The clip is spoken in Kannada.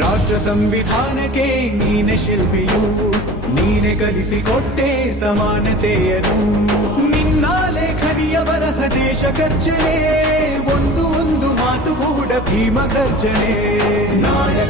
ರಾಷ್ಟ್ರ ಸಂವಿಧಾನಕ್ಕೆ ನೀನೆ ಶಿಲ್ಪಿಯು, ನೀನೆ ಕಲಿಸಿಕೊಟ್ಟೆ ಸಮಾನತೆಯನು. ನಿನ್ನ ಲೇಖನಿಯ ಬರಹ ದೇಶ ಗರ್ಜನೆ, ಒಂದು ಮಾತು ಕೂಡ ಭೀಮ ಗರ್ಜನೆ. ನಾಯಕ